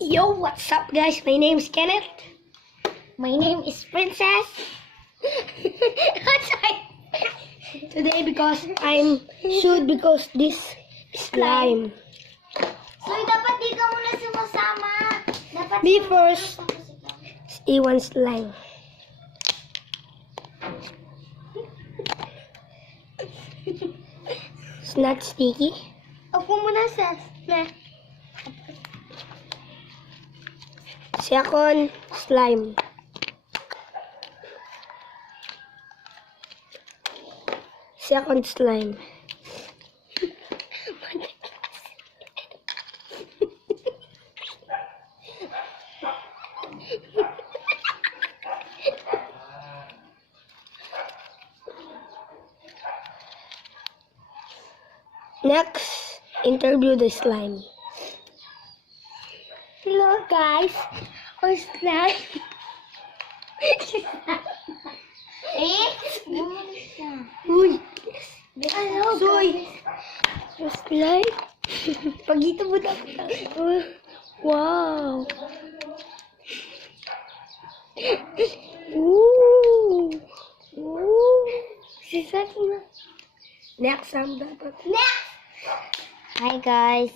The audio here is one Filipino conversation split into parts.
Yo, what's up guys? My name is Kenneth. My name is Princess. Today because I'm shoot because this slime. So, dapat di ka muna sumasama. Dapat Me first. A1 slime. It's not sticky. Opo muna, sis. Second slime. Second slime. Next, interview the slime. Hello, guys. Or slime. Uy! Hello, Soy! Yung slime? Pagito mo na. Wow! Ooh! Ooh! Sisat na. Next time dapat. Next! Hi, guys.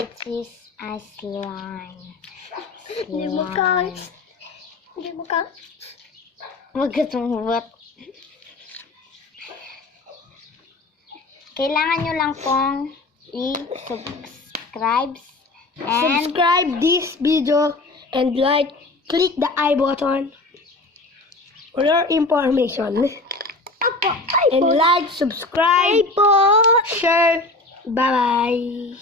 It is a slime. Hindi mo kahit. Hindi mo kahit. Huwag ka tumubot. Kailangan nyo lang pong i-subscribe and Subscribe this video and like, click the I button for your information. And like, subscribe, share. Bye-bye.